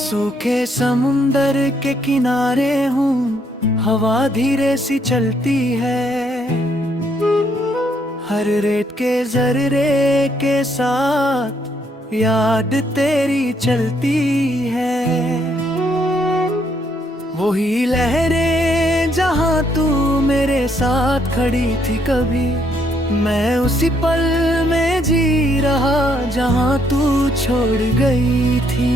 सूखे समुंदर के किनारे हूँ, हवा धीरे सी चलती है। हर रेत के जर्रे के साथ याद तेरी चलती है। वही लहरें जहाँ तू मेरे साथ खड़ी थी कभी, मैं उसी पल में जी रहा जहाँ तू छोड़ गई थी।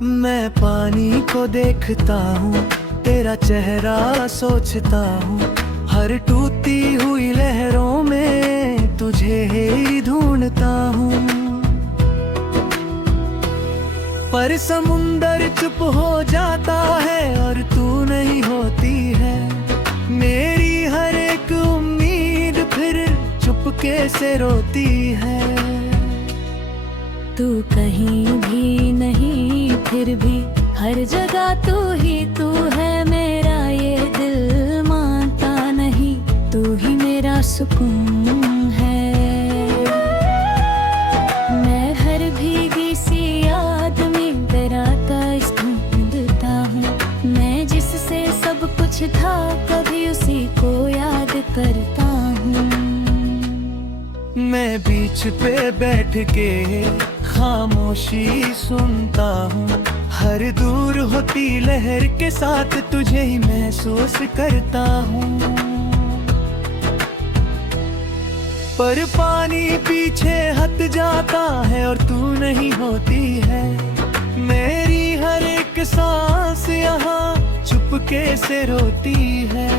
मैं पानी को देखता हूँ, तेरा चेहरा सोचता हूँ, हर टूटी हुई लहरों में तुझे ही ढूंढता हूँ। पर समुंदर चुप हो जाता है और तू नहीं होती है। मेरी हर एक उम्मीद फिर चुपके से रोती है। तू कहीं भी नहीं, फिर भी हर जगह तू ही तू है। मेरा ये दिल मानता नहीं, तू ही मेरा सुकून है। मैं हर भीगी सी याद में तेरा ताज ढूंढता हूँ। मैं जिससे सब कुछ था कभी उसी को याद करता हूँ। मैं बीच पे बैठ के खामोशी सुनता हूँ, हर दूर होती लहर के साथ तुझे ही महसूस करता हूँ। पर पानी पीछे हट जाता है और तू नहीं होती है। मेरी हर एक सांस यहाँ चुपके से रोती है।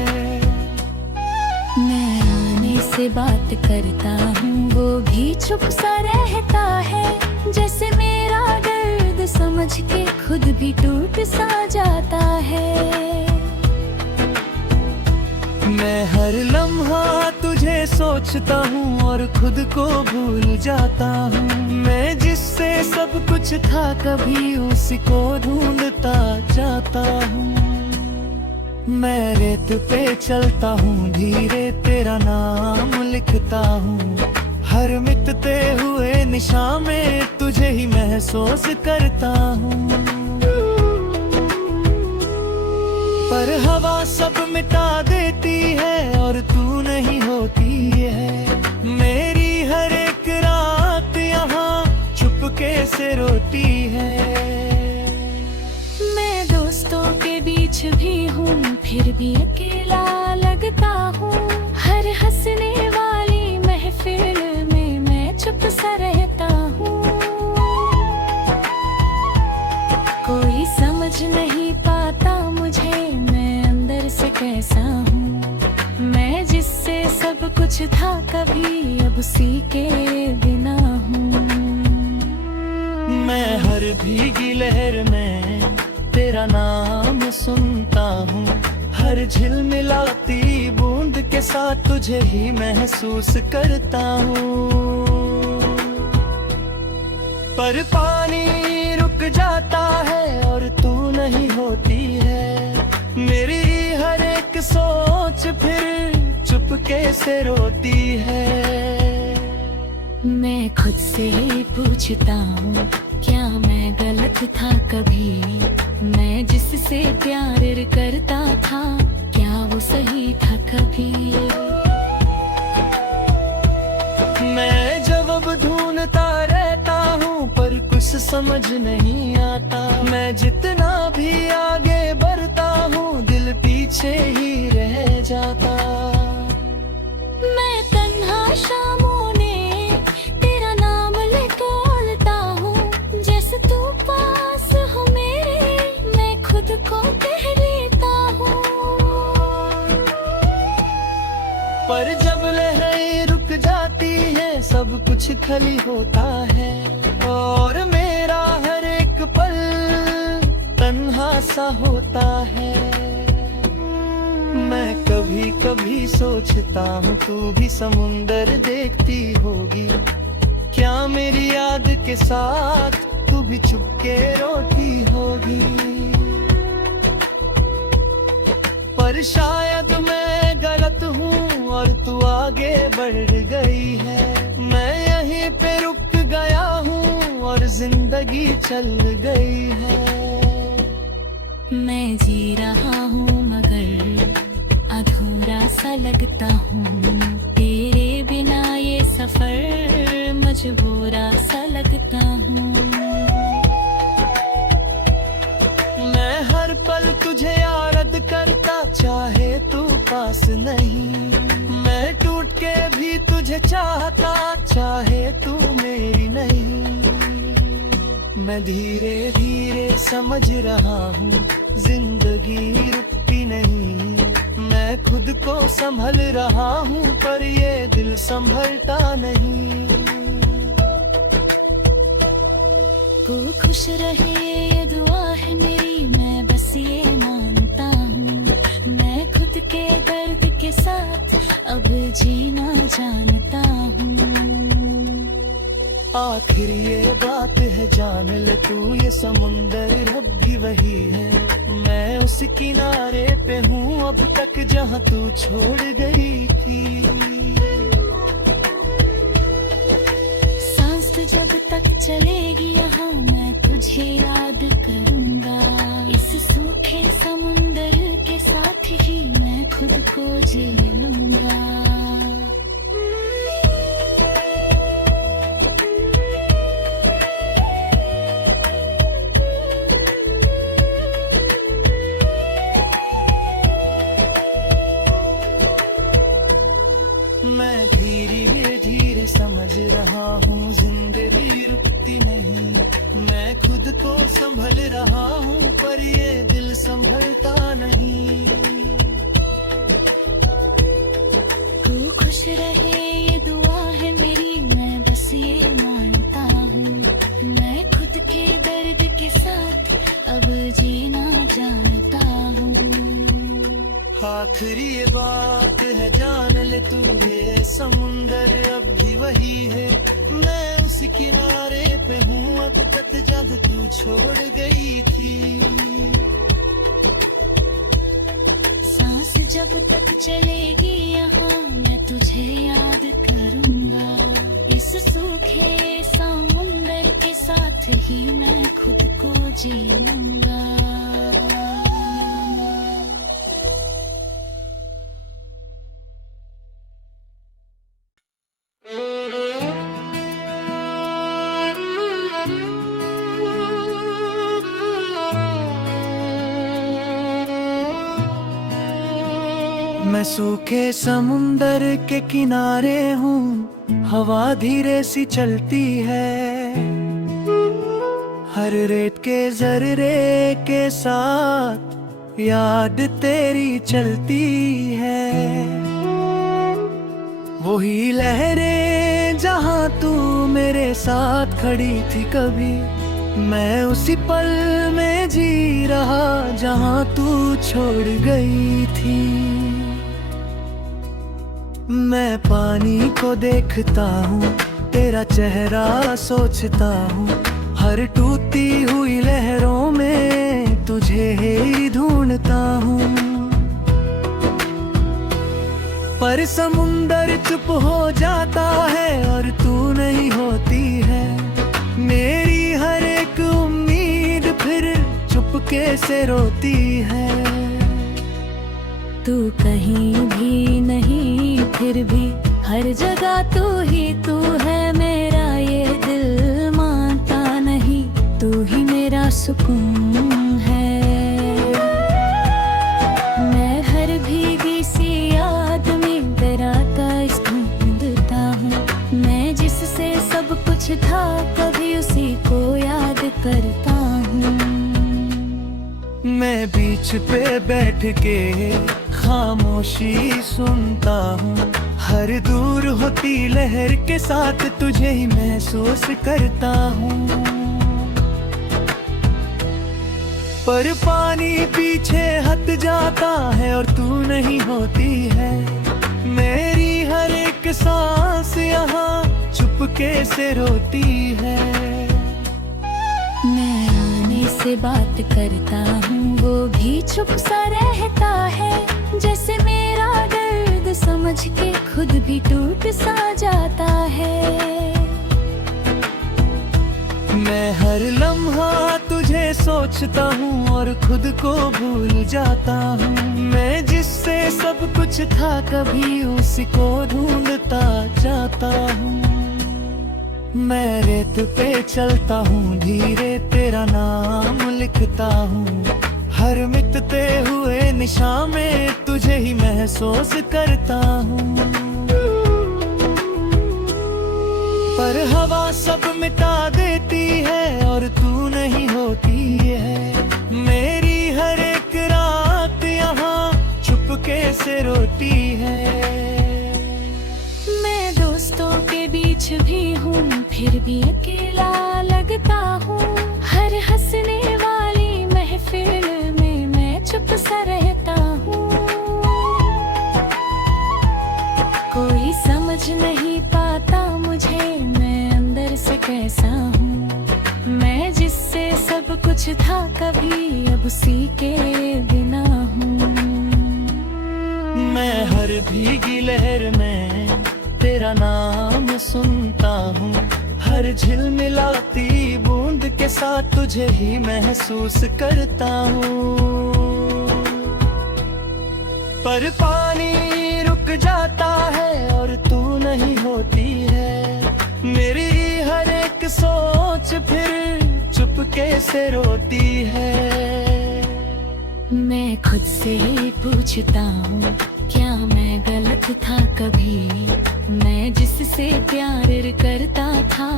मैं आने से बात करता हूँ, वो भी चुप सा रहता है। जैसे मेरा दर्द समझ के खुद भी टूट सा जाता है। मैं हर लम्हा तुझे सोचता हूँ और खुद को भूल जाता हूँ। मैं जिससे सब कुछ था कभी उसी को ढूंढता जाता हूँ। मैं रेत पे चलता हूँ, धीरे तेरा नाम लिखता हूँ। हर मिटते हुए निशान में तुझे ही महसूस करता हूँ। पर हवा सब मिटा देती है और तू नहीं होती है। मेरी हर एक रात यहाँ चुपके से रोती है। मैं दोस्तों के बीच भी हूँ, फिर भी अकेला लगता हूँ। हर हंसने वाली महफिल में मैं चुप सा रहता हूँ। कोई समझ नहीं पाता मुझे, मैं अंदर से कैसा हूँ। मैं जिससे सब कुछ था कभी अब उसी के बिना हूँ। मैं हर भीगी लहर में तेरा नाम सुनता हूँ। हर झिलमिलाती बूंद के साथ तुझे ही महसूस करता हूँ। पर पानी रुक जाता है और तू नहीं होती है। मेरी हर एक सोच फिर चुपके से रोती है। मैं खुद से ही पूछता हूँ, क्या मैं गलत था कभी? मैं जिससे प्यार करता था, क्या वो सही था कभी? मैं जवाब ढूंढता रहता हूँ पर कुछ समझ नहीं आता। मैं जितना भी आगे बढ़ता हूँ दिल पीछे ही रह जाता। मैं तन्हा शामों ने तेरा नाम लेके उलटा हूँ। जैसे तू पास हो मेरे, मैं खुद को कह लेता हूँ। पर जब लहरें रुक जाती है सब कुछ खाली होता है। और मेरा हर एक पल तन्हा सा होता है। मैं कभी कभी सोचता हूँ तू भी समुंदर देखती होगी। क्या मेरी याद के साथ तू भी चुपके रोती होगी? पर शायद मैं गलत हूँ और तू आगे बढ़ गई है। मैं यहीं पे रुक गया हूँ और जिंदगी चल गई है। मैं जी रहा हूँ मगर अधूरा सा लगता हूँ, तेरे बिना ये सफर मजबूरा सा लगता हूँ। मैं हर पल तुझे याद करता, चाहे तू पास नहीं। मैं टूट के भी तुझे चाहता, चाहे तू मेरी नहीं। मैं धीरे धीरे समझ रहा हूँ, जिंदगी रुकती नहीं। मैं खुद को संभल रहा हूँ, पर ये दिल संभलता नहीं। तू खुश रहे ये दुआ है मेरी, मैं बस ये मानता हूँ। मैं खुद के दर्द के साथ अब जीना जानता हूँ। आखिर ये बात है जान ले तू, ये समुंदर रब भी वही है। मैं उस किनारे पे हूँ अब तक जहाँ तू छोड़ गई थी। सांस जब तक चलेगी यहाँ मैं तुझे याद करूँगा। इस सूखे समुंदर के साथ ही मैं खुद को जी लूँगा। मैं धीरे धीरे समझ रहा हूँ, जिंदगी रुकती नहीं। मैं खुद को संभल रहा हूँ, पर ये दिल संभलता नहीं। तू खुश रहे ये दुआ है मेरी, मैं बस ये मानता हूँ। मैं खुद के दर्द के साथ अब जीना जानता हूँ। आखिरी ये बात है जान ले तू, ये समुंदर अब भी वही है। मैं उस किनारे पे हूँ अब तक जब तू छोड़ गई थी। सांस जब तक चलेगी यहाँ मैं तुझे याद करूँगा। इस सूखे समुंदर के साथ ही मैं खुद को जी लूँगा। मैं सूखे समुंदर के किनारे हूँ, हवा धीरे सी चलती है। हर रेत के जर्रे के साथ याद तेरी चलती है। वही लहरें जहाँ तू मेरे साथ खड़ी थी कभी, मैं उसी पल में जी रहा जहाँ तू छोड़ गई थी। मैं पानी को देखता हूँ, तेरा चेहरा सोचता हूँ। हर टूटी हुई लहरों में तुझे ही ढूंढता हूँ। पर समुंदर चुप हो जाता है और तू नहीं होती है। मेरी हर एक उम्मीद फिर चुपके से रोती है। तू कहीं भी नहीं फिर भी हर जगह तू है। मेरा ये दिल मानता नहीं, तू ही मेरा सुकून है। मैं हर भीगी सी याद में डराता इस ढूंढता हूँ। मैं जिससे सब कुछ था कभी उसी को याद करता हूँ। मैं बीच पे बैठ के खामोशी सुनता हूँ। हर दूर होती लहर के साथ तुझे ही महसूस करता हूँ। पर पानी पीछे हट जाता है और तू नहीं होती है। मेरी हर एक सांस यहाँ चुपके से रोती है। मैं आने से बात करता हूँ, वो भी चुप सा रहता है। जैसे मेरा दर्द समझ के खुद भी टूट सा जाता है। मैं हर लम्हा तुझे सोचता हूँ और खुद को भूल जाता हूँ। मैं जिससे सब कुछ था कभी उसी को ढूंढता जाता हूँ। मैं रेत पे चलता हूँ धीरे तेरा नाम लिखता हूँ। हर मिटते हुए निशान में तुझे ही महसूस करता हूँ। पर हवा सब मिटा देती है और तू नहीं होती है। मेरी हर एक रात यहाँ चुपके से रोती है। मैं दोस्तों के बीच भी हूँ फिर भी अकेला लगता हूँ। हर हंसने वाली महफिल में मैं चुप सा रहता हूँ। कोई समझ नहीं पाता मुझे मैं अंदर से कैसा हूँ। मैं जिससे सब कुछ था कभी अब उसी के बिना हूँ। मैं हर भीगी लहर में तेरा नाम सुनता हूँ। हर झिलमिलाती बूंद के साथ तुझे ही महसूस करता हूँ। पर पानी रुक जाता है और तू नहीं होती है। मेरी हर एक सोच फिर चुपके से रोती है। मैं खुद से ही पूछता हूँ क्या मैं गलत था कभी। मैं जिससे प्यार करता था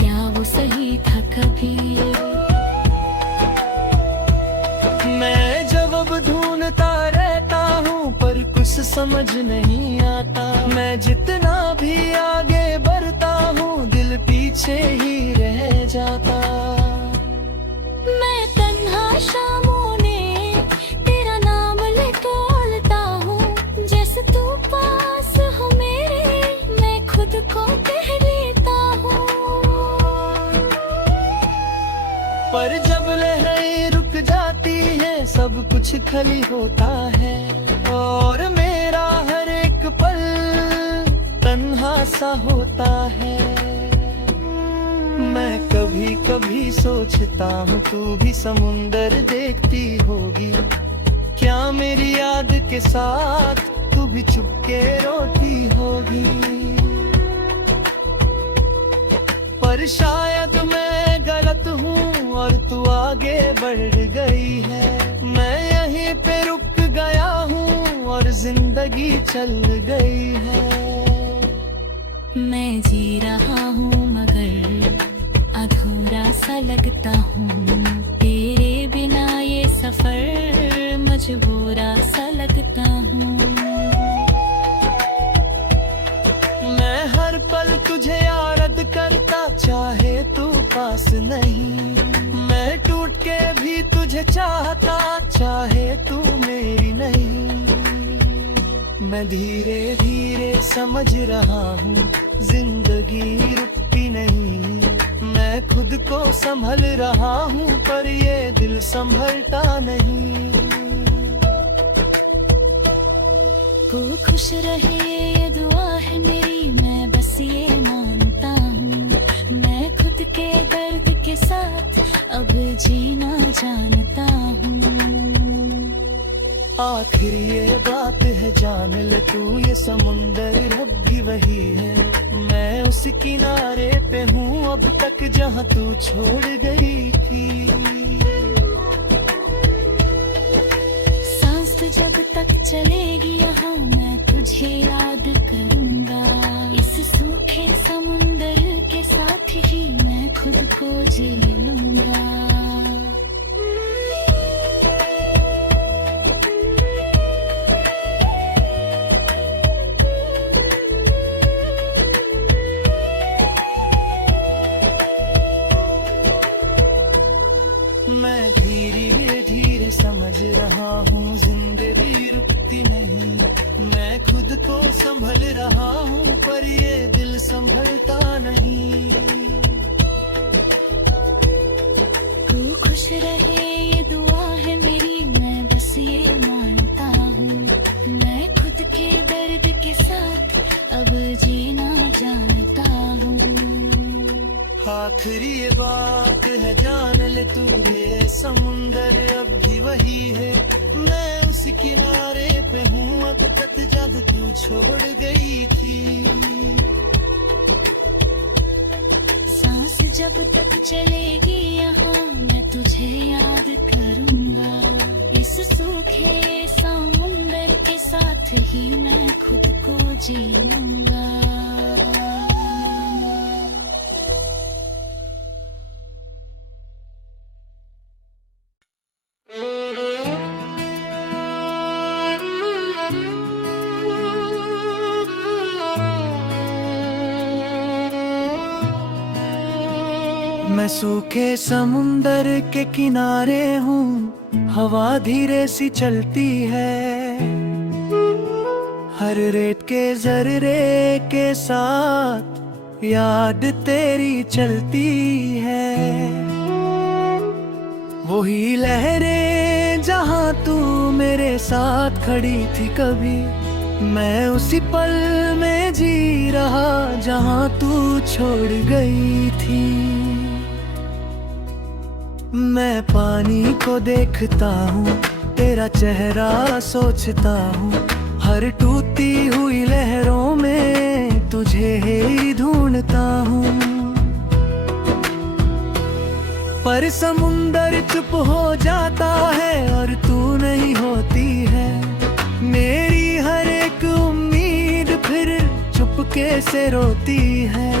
क्या वो सही था कभी। मैं जवाब ढूंढता रहता हूँ पर कुछ समझ नहीं आता। मैं जितना भी आगे बढ़ता हूँ दिल पीछे ही रह जाता। मैं तन्हा शामों ने तेरा नाम ले तोलता हूँ। जैसे तू पास हो मेरे मैं खुद को कह लेता हूँ। पर जब लहरें रुक जाती है सब कुछ खाली होता है। और मेरा हर एक पल तन्हा सा होता है। मैं कभी कभी सोचता हूँ तू भी समुंदर देखती होगी। क्या मेरी याद के साथ तू भी चुपके रोती होगी। पर शायद मैं गलत हूँ और तू आगे बढ़ गई है। मैं यहीं पे रुक गया हूँ और जिंदगी चल गई है। मैं जी रहा हूँ मगर अधूरा सा लगता हूँ। तेरे बिना ये सफर मजबूरा सा लगता हूँ। मैं हर पल तुझे याद करता चाहे तू पास नहीं। मैं टूट के भी तुझे चाहता चाहे तू मेरी नहीं। मैं धीरे धीरे समझ रहा हूँ जिंदगी रुकती नहीं। मैं खुद को संभल रहा हूँ पर ये दिल संभलता नहीं। तू खुश रहे ये दुआ है मेरी मैं बस ये मानता हूँ। मैं खुद के दर्द के साथ अब जीना जानता हूँ। आखिर ये बात है जान ले तू ये समुंदर रब भी वही है। मैं उस किनारे पे हूँ अब तक जहाँ तू छोड़ गई थी। सांस जब तक चलेगी यहाँ मैं तुझे याद करूँगा। इस सूखे समुंदर के साथ ही मैं खुद को जी लूँगा। मैं धीरे धीरे समझ रहा हूँ जिंदगी रुकती नहीं। मैं खुद को संभल रहा हूँ पर ये दिल संभलता नहीं। तू खुश रहे ये दुआ है मेरी मैं बस ये मानता हूँ। मैं खुद के दर्द के साथ अब जीना जानता हूँ। आखिर आखिरी ये बात है जान ले तू, ये समुंदर अब भी वही है, मैं उस किनारे पे हूँ अब तक जब तू छोड़ गई थी। सांस जब तक चलेगी यहाँ मैं तुझे याद करूँगा, इस सूखे समुंदर के साथ ही मैं खुद को जीऊँगा। मैं सूखे समुंदर के किनारे हूँ, हवा धीरे सी चलती है, हर रेत के जर्रे के साथ याद तेरी चलती है। वही लहरें जहाँ तू मेरे साथ खड़ी थी कभी, मैं उसी पल में जी रहा जहाँ तू छोड़ गई थी। मैं पानी को देखता हूँ, तेरा चेहरा सोचता हूँ, हर टूटी हुई लहरों में तुझे ही ढूंढता हूँ। पर समुंदर चुप हो जाता है और तू नहीं होती है, मेरी हर एक उम्मीद फिर चुपके से रोती है।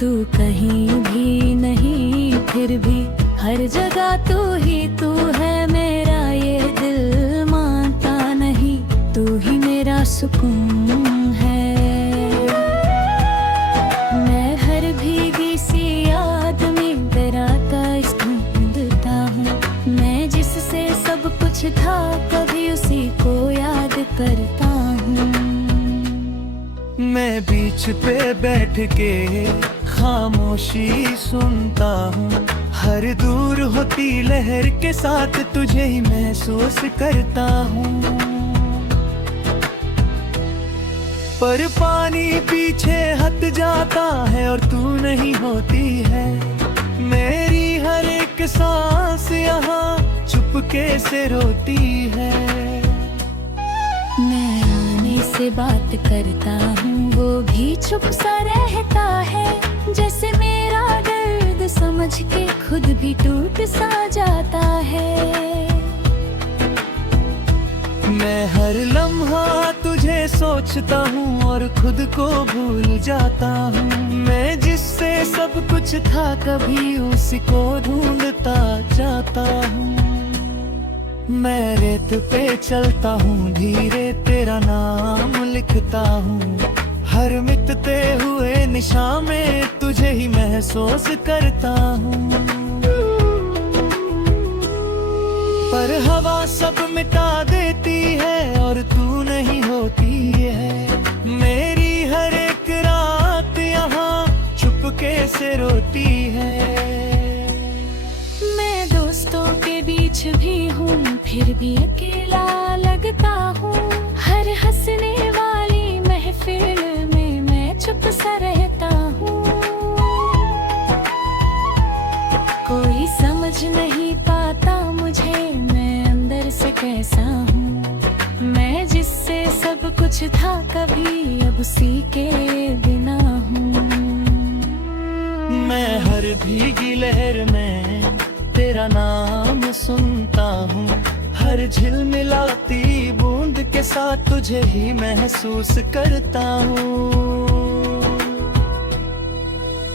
तू कहीं भी नहीं फिर भी हर जगह तू ही तू है, मेरा ये दिल मानता नहीं, तू ही मेरा सुकून है। मैं हर भीगी सी याद में तेरा ताज ढूंढता हूँ, मैं जिससे सब कुछ था कभी उसी को याद करता हूँ। मैं बीच पे बैठ के खामोशी सुनता हूँ, हर दूर होती लहर के साथ तुझे ही महसूस करता हूँ। पर पानी पीछे हट जाता है और तू नहीं होती है, मेरी हर एक सांस यहाँ चुपके से रोती है। मैं आने से बात करता हूँ वो भी चुप सा रहता है, जैसे मेरा दर्द समझ के खुद भी टूट सा जाता है। मैं हर लम्हा तुझे सोचता हूँ और खुद को भूल जाता हूँ, मैं जिससे सब कुछ था कभी उसी को ढूंढता जाता हूँ। मैं रेत पे चलता हूँ धीरे तेरा नाम लिखता हूँ, हर मिटते हुए निशान में तुझे ही महसूस करता हूँ। पर हवा सब मिटा देती है और तू नहीं होती है, मेरी हर एक रात यहाँ चुपके से रोती है। मैं दोस्तों के बीच भी हूँ फिर भी अकेला लगता हूँ, हर हंसने वाली महफिल में मैं चुप सा रहता हूँ। कोई समझ नहीं पाता मुझे मैं अंदर से कैसा हूँ, मैं जिससे सब कुछ था कभी अब उसी के बिना हूँ। मैं हर भीगी लहर में तेरा नाम सुनता हूँ, हर झिलमिलाती बूंद के साथ तुझे ही महसूस करता हूँ।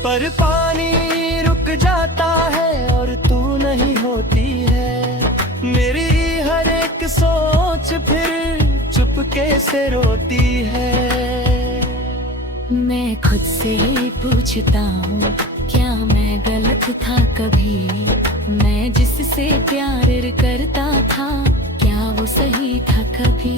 पर पानी रुक जाता है और तू नहीं होती है, मेरी हर एक सोच फिर चुपके से रोती है। मैं खुद से ही पूछता हूँ क्या मैं गलत था कभी, मैं जिससे प्यार करता था क्या वो सही था कभी।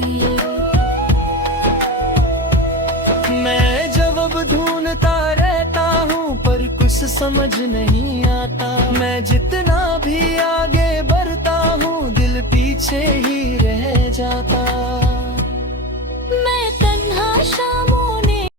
मैं जवाब ढूंढता रहता हूँ पर कुछ समझ नहीं आता, मैं जितना भी आगे बढ़ता हूँ दिल पीछे ही